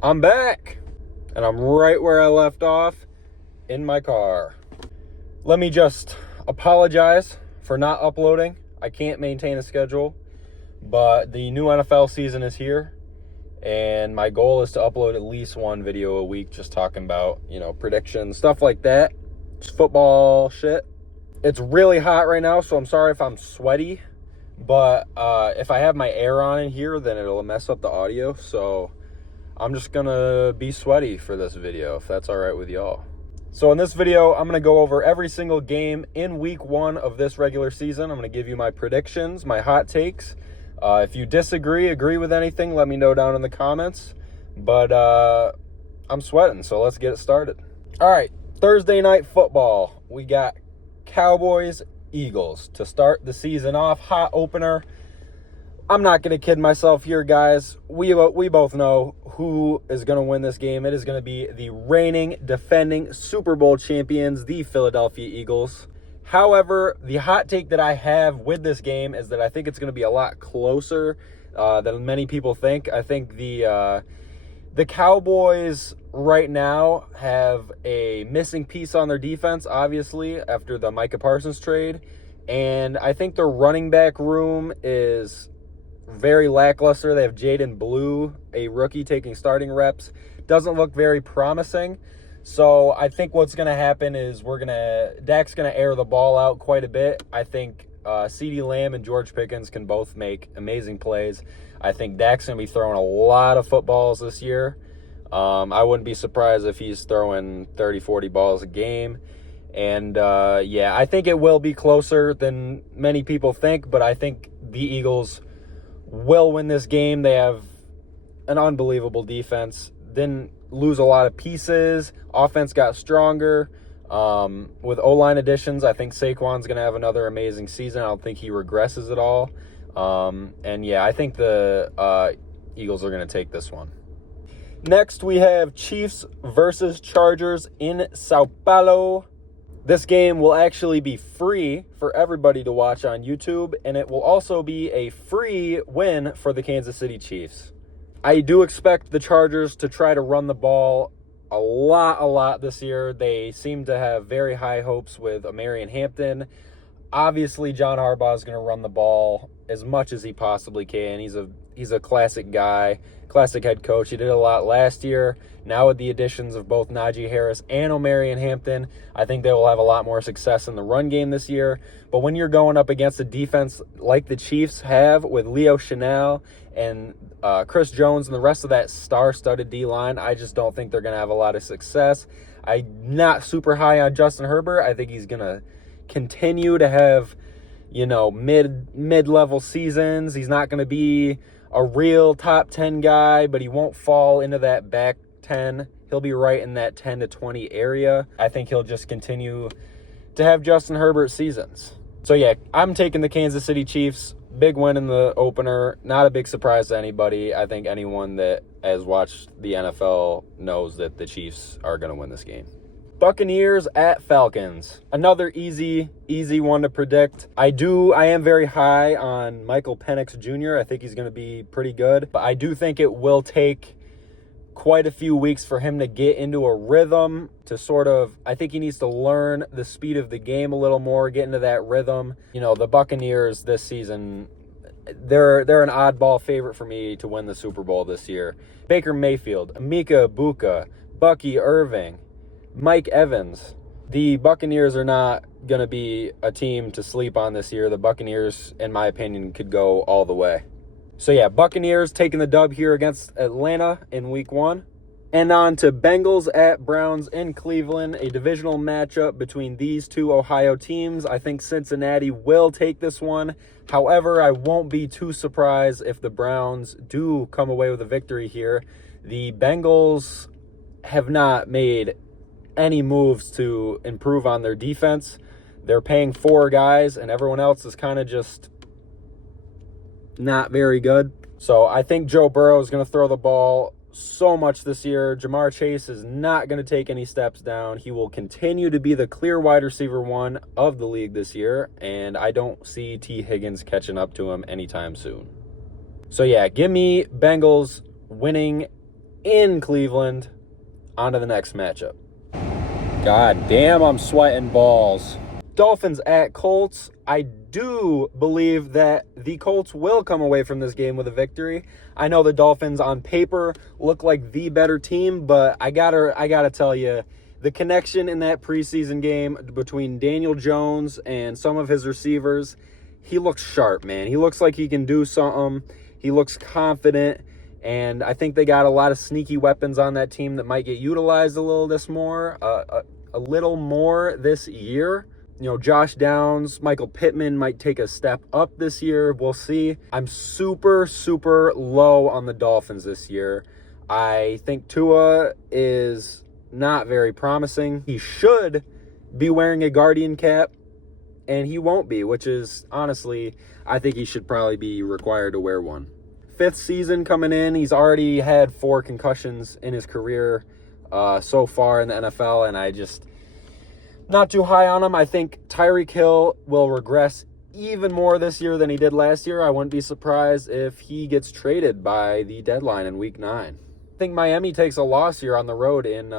I'm back, and I'm right where I left off in my car. Let me just apologize for not uploading. I can't maintain a schedule, but the new NFL season is here, and my goal is to upload at least one video a week just talking about, predictions, stuff like that. Just football shit. It's really hot right now, so I'm sorry if I'm sweaty, but if I have my air on in here, then it'll mess up the audio, so I'm just gonna be sweaty for this video, if that's all right with y'all. So in this video, I'm gonna go over every single game in week 1 of this regular season. I'm gonna give you my predictions, my hot takes. If you agree with anything, let me know down in the comments. But I'm sweating, so let's get it started. All right, Thursday night football. We got Cowboys, Eagles to start the season off. Hot opener. I'm not going to kid myself here, guys. We both know who is going to win this game. It is going to be the reigning, defending Super Bowl champions, the Philadelphia Eagles. However, the hot take that I have with this game is that I think it's going to be a lot closer than many people think. I think the Cowboys right now have a missing piece on their defense, obviously, after the Micah Parsons trade. And I think their running back room is very lackluster. They have Jaden Blue, a rookie, taking starting reps. Doesn't look very promising. So I think what's going to happen is Dak's going to air the ball out quite a bit. I think CeeDee Lamb and George Pickens can both make amazing plays. I think Dak's going to be throwing a lot of footballs this year. I wouldn't be surprised if he's throwing 30, 40 balls a game. And, I think it will be closer than many people think, but I think the Eagles will win this game. They have an unbelievable defense. Didn't lose a lot of pieces. Offense got stronger. With O-line additions, I think Saquon's going to have another amazing season. I don't think he regresses at all. I think the Eagles are going to take this one. Next, we have Chiefs versus Chargers in Sao Paulo. This game will actually be free for everybody to watch on YouTube, and it will also be a free win for the Kansas City Chiefs. I do expect the Chargers to try to run the ball a lot this year. They seem to have very high hopes with Marion Hampton. Obviously, John Harbaugh is going to run the ball as much as he possibly can. He's a classic guy, classic head coach. He did a lot last year. Now with the additions of both Najee Harris and Omarion Hampton, I think they will have a lot more success in the run game this year. But when you're going up against a defense like the Chiefs have with Leo Chenal and Chris Jones and the rest of that star-studded D-line, I just don't think they're going to have a lot of success. I'm not super high on Justin Herbert. I think he's going to continue to have, mid-level seasons. He's not going to be a real top 10 guy, but he won't fall into that back 10. He'll be right in that 10 to 20 area. I think he'll just continue to have Justin Herbert seasons. So yeah, I'm taking the Kansas City Chiefs. Big win in the opener. Not a big surprise to anybody. I think anyone that has watched the NFL knows that the Chiefs are going to win this game. Buccaneers at Falcons. Another easy one to predict. I am very high on Michael Penix Jr. I think he's going to be pretty good. But I do think it will take quite a few weeks for him to get into a rhythm I think he needs to learn the speed of the game a little more, get into that rhythm. The Buccaneers this season, they're an oddball favorite for me to win the Super Bowl this year. Baker Mayfield, Emeka Egbuka, Bucky Irving, Mike Evans. The Buccaneers are not going to be a team to sleep on this year. The Buccaneers, in my opinion, could go all the way. So yeah, Buccaneers taking the dub here against Atlanta in week 1. And on to Bengals at Browns in Cleveland, a divisional matchup between these two Ohio teams. I think Cincinnati will take this one. However, I won't be too surprised if the Browns do come away with a victory here. The Bengals have not made any moves to improve on their defense. They're paying 4 guys, and everyone else is kind of just not very good. So I think Joe Burrow is going to throw the ball so much this year. Jamar Chase is not going to take any steps down. He will continue to be the clear wide receiver 1 of the league this year, and I don't see T. Higgins catching up to him anytime soon. So yeah, give me Bengals winning in Cleveland. On to the next matchup. God damn, I'm sweating balls. Dolphins at Colts. I do believe that the Colts will come away from this game with a victory. I know the Dolphins on paper look like the better team, but I gotta tell you, the connection in that preseason game between Daniel Jones and some of his receivers, he looks sharp, man. He looks like he can do something. He looks confident, and I think they got a lot of sneaky weapons on that team that might get utilized a little more this year. You know, Josh Downs, Michael Pittman might take a step up this year. We'll see. I'm super, super low on the Dolphins this year. I think Tua is not very promising. He should be wearing a Guardian cap, and he won't be, which is, honestly, I think he should probably be required to wear one. 5th season coming in. He's already had 4 concussions in his career so far in the NFL, and I just... not too high on him. I think Tyreek Hill will regress even more this year than he did last year. I wouldn't be surprised if he gets traded by the deadline in Week 9. I think Miami takes a loss here on the road in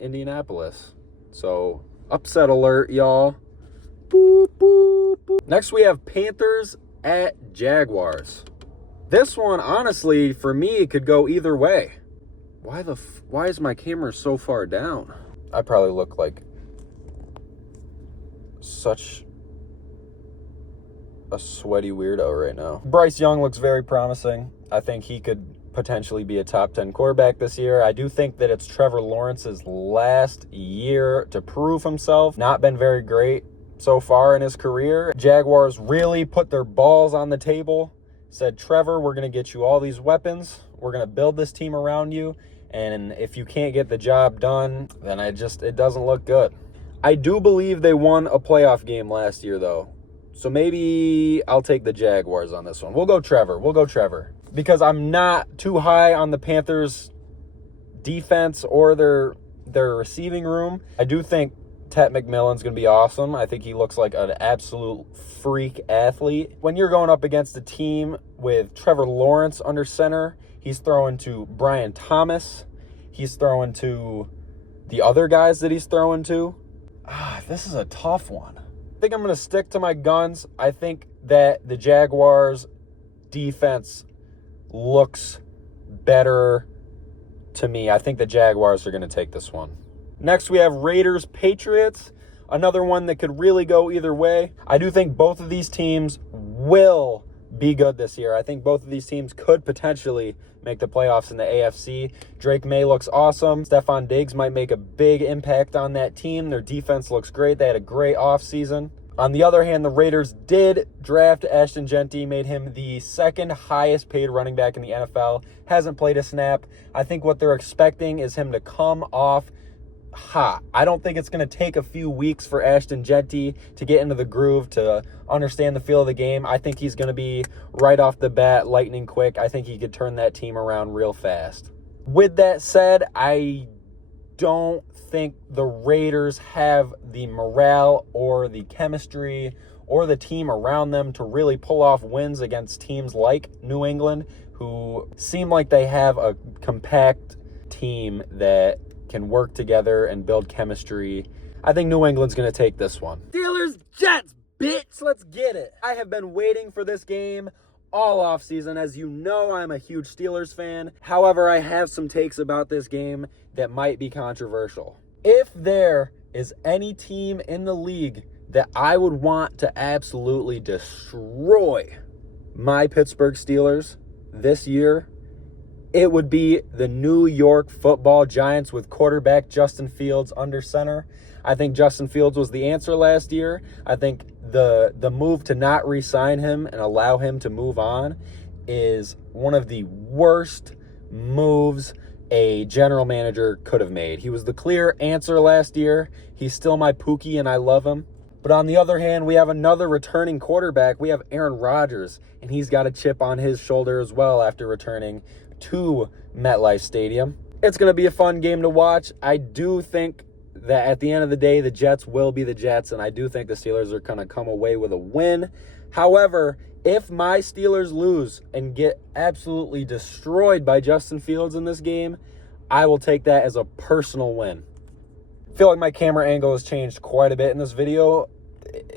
Indianapolis. So, upset alert, y'all. Boop, boop, boop. Next, we have Panthers at Jaguars. This one, honestly, for me, could go either way. Why is my camera so far down? I probably look like such a sweaty weirdo right now. Bryce Young looks very promising. I think he could potentially be a top 10 quarterback this year. I do think that it's Trevor Lawrence's last year to prove himself. Not been very great so far in his career. Jaguars really put their balls on the table. Said, Trevor, we're going to get you all these weapons. We're going to build this team around you. And if you can't get the job done, then it doesn't look good. I do believe they won a playoff game last year, though. So maybe I'll take the Jaguars on this one. We'll go Trevor. Because I'm not too high on the Panthers' defense or their receiving room. I do think Ted McMillan's going to be awesome. I think he looks like an absolute freak athlete. When you're going up against a team with Trevor Lawrence under center, he's throwing to Brian Thomas. He's throwing to the other guys that he's throwing to. This is a tough one. I think I'm going to stick to my guns. I think that the Jaguars' defense looks better to me. I think the Jaguars are going to take this one. Next, we have Raiders-Patriots. Another one that could really go either way. I do think both of these teams will be good this year. I think both of these teams could potentially make the playoffs in the AFC. Drake May looks awesome. Stephon Diggs might make a big impact on that team. Their defense looks great. They had a great offseason. On the other hand, the Raiders did draft Ashton Genty, made him the 2nd highest paid running back in the NFL. Hasn't played a snap. I think what they're expecting is him to come off hot. I don't think it's going to take a few weeks for Ashton Genty to get into the groove, to understand the feel of the game. I think he's going to be right off the bat lightning quick. I think he could turn that team around real fast. With that said, I don't think the Raiders have the morale or the chemistry or the team around them to really pull off wins against teams like New England, who seem like they have a compact team that can work together and build chemistry. I think New England's going to take this one. Steelers, Jets, bitch, let's get it. I have been waiting for this game all offseason. As you know, I'm a huge Steelers fan. However, I have some takes about this game that might be controversial. If there is any team in the league that I would want to absolutely destroy my Pittsburgh Steelers this year, it would be the New York Football Giants with quarterback Justin Fields under center. I think Justin Fields was the answer last year. I think the move to not re-sign him and allow him to move on is one of the worst moves a general manager could have made. He was the clear answer last year. He's still my Pookie, and I love him. But on the other hand, we have another returning quarterback. We have Aaron Rodgers, and he's got a chip on his shoulder as well after returning to MetLife Stadium. It's going to be a fun game to watch. I do think that at the end of the day, the Jets will be the Jets, and I do think the Steelers are going to come away with a win. However, If my Steelers lose and get absolutely destroyed by Justin Fields in this game, I will take that as a personal win. I feel like my camera angle has changed quite a bit in this video.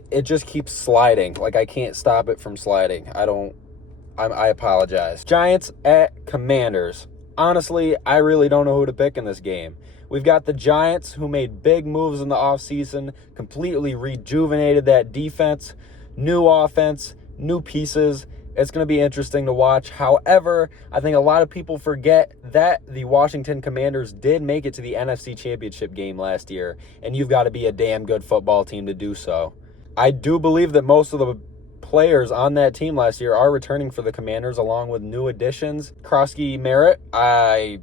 It just keeps sliding. Like, I can't stop it from sliding. I apologize. Giants at Commanders. Honestly, I really don't know who to pick in this game. We've got the Giants, who made big moves in the offseason, completely rejuvenated that defense, new offense, new pieces. It's going to be interesting to watch. However, I think a lot of people forget that the Washington Commanders did make it to the NFC Championship game last year, and you've got to be a damn good football team to do so. I do believe that most of the players on that team last year are returning for the Commanders, along with new additions. Krosky Merritt, I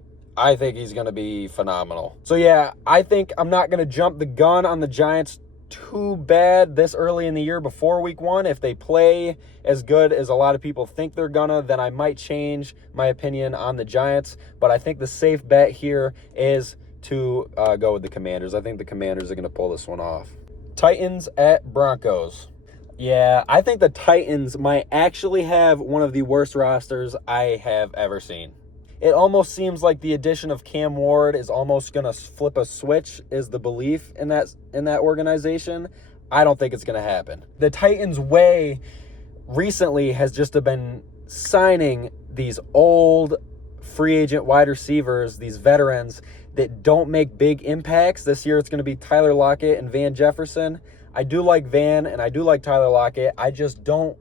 think he's going to be phenomenal. So yeah, I think I'm not going to jump the gun on the Giants too bad this early in the year before week 1. If they play as good as a lot of people think they're gonna, then I might change my opinion on the Giants. But I think the safe bet here is to go with the Commanders. I think the Commanders are going to pull this one off. Titans at Broncos. Yeah, I think the Titans might actually have one of the worst rosters I have ever seen. It almost seems like the addition of Cam Ward is almost going to flip a switch, is the belief in that organization. I don't think it's going to happen. The Titans' way recently has just been signing these old free agent wide receivers, these veterans that don't make big impacts. This year it's going to be Tyler Lockett and Van Jefferson. I do like Van and I do like Tyler Lockett. I just don't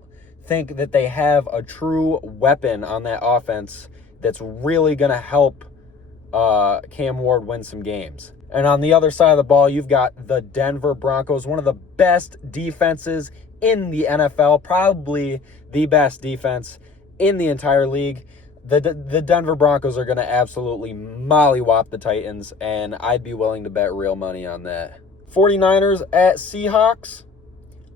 think that they have a true weapon on that offense that's really going to help Cam Ward win some games. And on the other side of the ball, you've got the Denver Broncos, one of the best defenses in the NFL, probably the best defense in the entire league. The Denver Broncos are going to absolutely mollywop the Titans, and I'd be willing to bet real money on that. 49ers at Seahawks.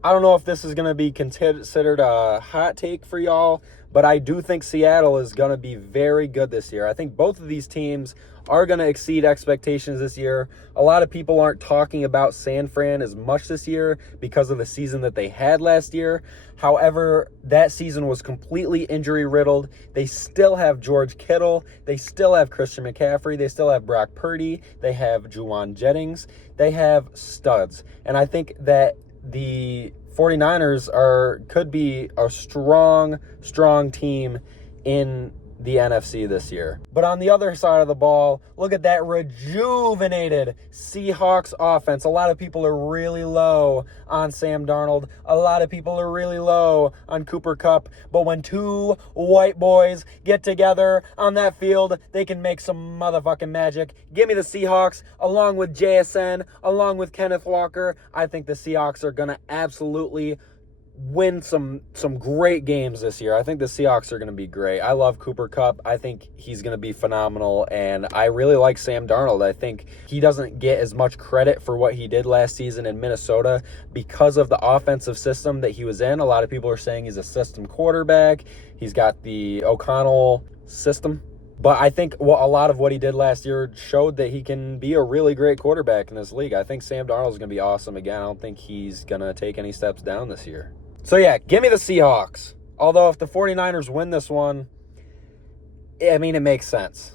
I don't know if this is going to be considered a hot take for y'all, but I do think Seattle is going to be very good this year. I think both of these teams are going to exceed expectations this year. A lot of people aren't talking about San Fran as much this year because of the season that they had last year. However, that season was completely injury-riddled. They still have George Kittle. They still have Christian McCaffrey. They still have Brock Purdy. They have Juwan Jennings. They have studs. And I think that the 49ers could be a strong team in the NFC this year. But on the other side of the ball, look at that rejuvenated Seahawks offense. A lot of people are really low on Sam Darnold. A lot of people are really low on Cooper Kupp. But when two white boys get together on that field, they can make some motherfucking magic. Give me the Seahawks along with JSN, along with Kenneth Walker. I think the Seahawks are going to absolutely win some great games this year. I think the Seahawks are going to be great. I love Cooper Kupp. I think he's going to be phenomenal, and I really like Sam Darnold. I think he doesn't get as much credit for what he did last season in Minnesota because of the offensive system that he was in. A lot of people are saying he's a system quarterback. He's got the O'Connell system. But I think a lot of what he did last year showed that he can be a really great quarterback in this league. I think Sam Darnold is going to be awesome again. I don't think he's going to take any steps down this year. So, yeah, give me the Seahawks. Although if the 49ers win this one, I mean, it makes sense.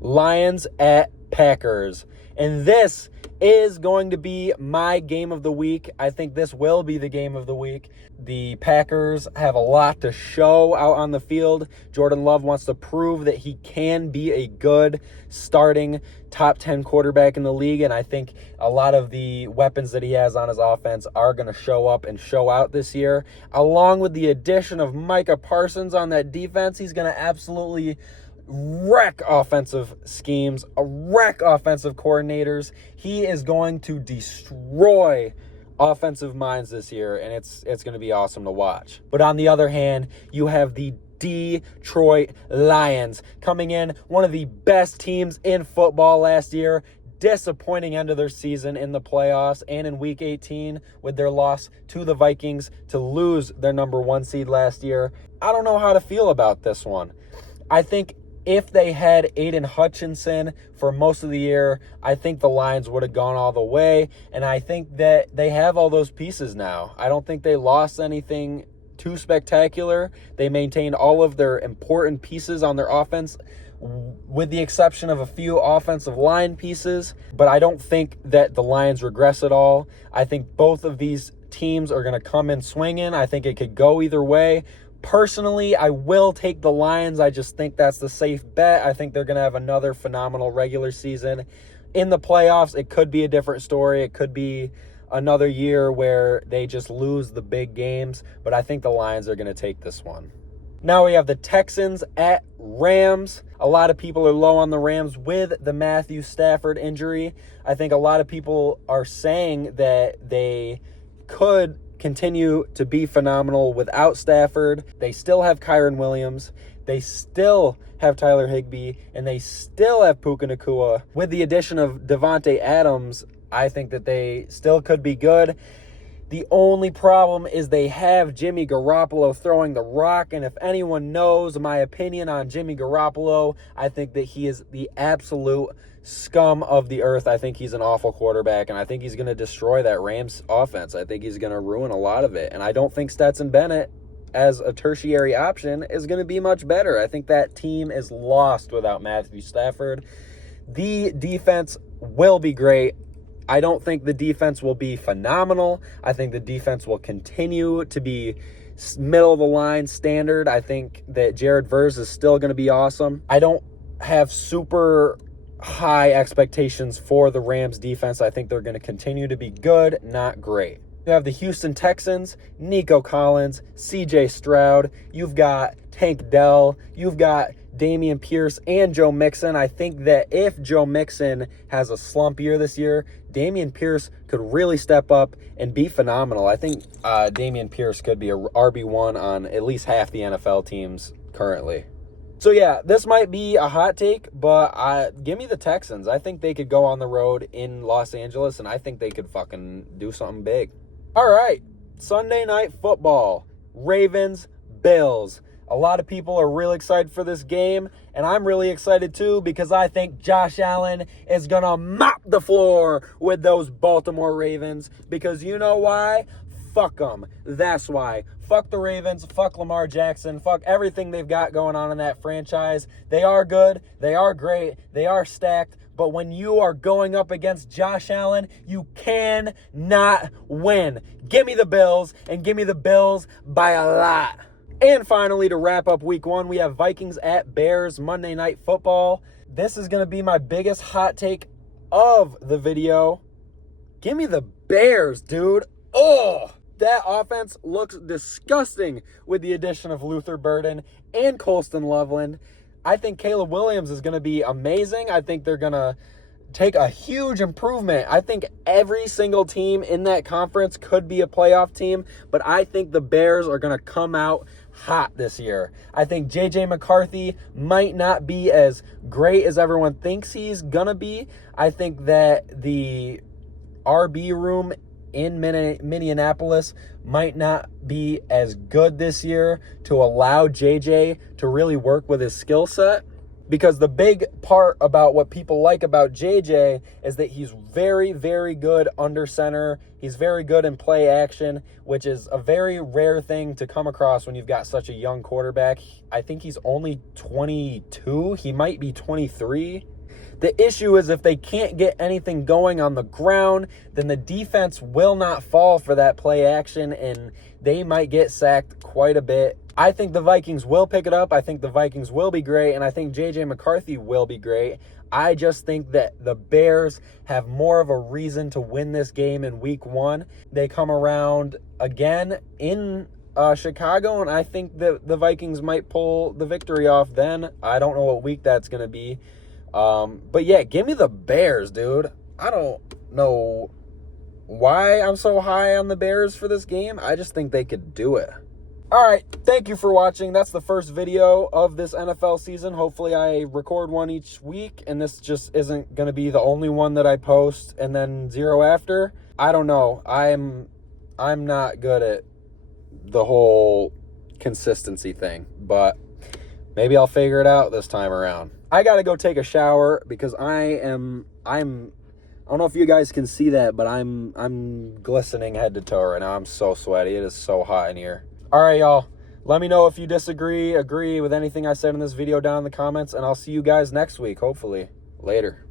Lions at Packers. And this is going to be my game of the week. I think this will be the game of the week. The Packers have a lot to show out on the field. Jordan Love wants to prove that he can be a good starting top 10 quarterback in the league, and I think a lot of the weapons that he has on his offense are going to show up and show out this year. Along with the addition of Micah Parsons on that defense, he's going to absolutely wreck offensive schemes, wreck offensive coordinators. He is going to destroy offensive minds this year, and it's going to be awesome to watch. But on the other hand, you have the Detroit Lions coming in, one of the best teams in football last year. Disappointing end of their season in the playoffs and in Week 18 with their loss to the Vikings to lose their number 1 seed last year. I don't know how to feel about this one. I think if they had Aiden Hutchinson for most of the year, I think the Lions would have gone all the way, and I think that they have all those pieces now. I don't think they lost anything too spectacular. They maintained all of their important pieces on their offense, with the exception of a few offensive line pieces. But I don't think that the Lions regress at all. I think both of these teams are going to come in swinging. I think it could go either way. Personally, I will take the Lions. I just think that's the safe bet. I think they're going to have another phenomenal regular season. In the playoffs, it could be a different story. It could be another year where they just lose the big games. But I think the Lions are going to take this one. Now we have the Texans at Rams. A lot of people are low on the Rams with the Matthew Stafford injury. I think a lot of people are saying that they could continue to be phenomenal without Stafford. They still have Kyren Williams. They still have Tyler Higbee. And they still have Puka Nacua. With the addition of Devontae Adams, I think that they still could be good. The only problem is they have Jimmy Garoppolo throwing the rock, and if anyone knows my opinion on Jimmy Garoppolo, I think that he is the absolute scum of the earth. I think he's an awful quarterback, and I think he's going to destroy that Rams offense. I think he's going to ruin a lot of it, and I don't think Stetson Bennett as a tertiary option is going to be much better. I think that team is lost without Matthew Stafford. The defense will be great. I don't think the defense will be phenomenal. I think the defense will continue to be middle of the line standard. I think that Jared Verse is still going to be awesome. I don't have super high expectations for the Rams defense. I think they're going to continue to be good, not great. You have the Houston Texans, Nico Collins, CJ Stroud. You've got Tank Dell. You've got Dameon Pierce and Joe Mixon. I think that if Joe Mixon has a slump year this year, Dameon Pierce could really step up and be phenomenal. I think Dameon Pierce could be a RB1 on at least half the NFL teams currently. So yeah, this might be a hot take, but give me the Texans. I think they could go on the road in Los Angeles, and I think they could fucking do something big. All right, Sunday Night Football, Ravens, Bills. A lot of people are really excited for this game, and I'm really excited too because I think Josh Allen is going to mop the floor with those Baltimore Ravens because you know why? Fuck them. That's why. Fuck the Ravens. Fuck Lamar Jackson. Fuck everything they've got going on in that franchise. They are good. They are great. They are stacked. But when you are going up against Josh Allen, you cannot win. Give me the Bills, and give me the Bills by a lot. And finally, to wrap up week one, we have Vikings at Bears, Monday Night Football. This is going to be my biggest hot take of the video. Give me the Bears, dude. Oh, that offense looks disgusting with the addition of Luther Burden and Colston Loveland. I think Caleb Williams is going to be amazing. I think they're going to take a huge improvement. I think every single team in that conference could be a playoff team, but I think the Bears are going to come out hot this year. I think J.J. McCarthy might not be as great as everyone thinks he's going to be. I think that the RB room in Minneapolis might not be as good this year to allow JJ to really work with his skill set. Because the big part about what people like about JJ is that he's very, very good under center. He's very good in play action, which is a very rare thing to come across when you've got such a young quarterback. I think he's only 22. He might be 23. The issue is if they can't get anything going on the ground, then the defense will not fall for that play action, and they might get sacked quite a bit. I think the Vikings will pick it up. I think the Vikings will be great, and I think J.J. McCarthy will be great. I just think that the Bears have more of a reason to win this game in week one. They come around again in Chicago, and I think that the Vikings might pull the victory off then. I don't know what week that's going to be. But yeah, give me the Bears, dude. I don't know why I'm so high on the Bears for this game. I just think they could do it. All right, thank you for watching. That's the first video of this NFL season. Hopefully I record one each week, and this just isn't going to be the only one that I post and then zero after. I don't know. I'm not good at the whole consistency thing, but maybe I'll figure it out this time around. I got to go take a shower because I don't know if you guys can see that, but I'm glistening head to toe right now. I'm so sweaty. It is so hot in here. All right, y'all. Let me know if you disagree, agree with anything I said in this video down in the comments, and I'll see you guys next week, hopefully. Later.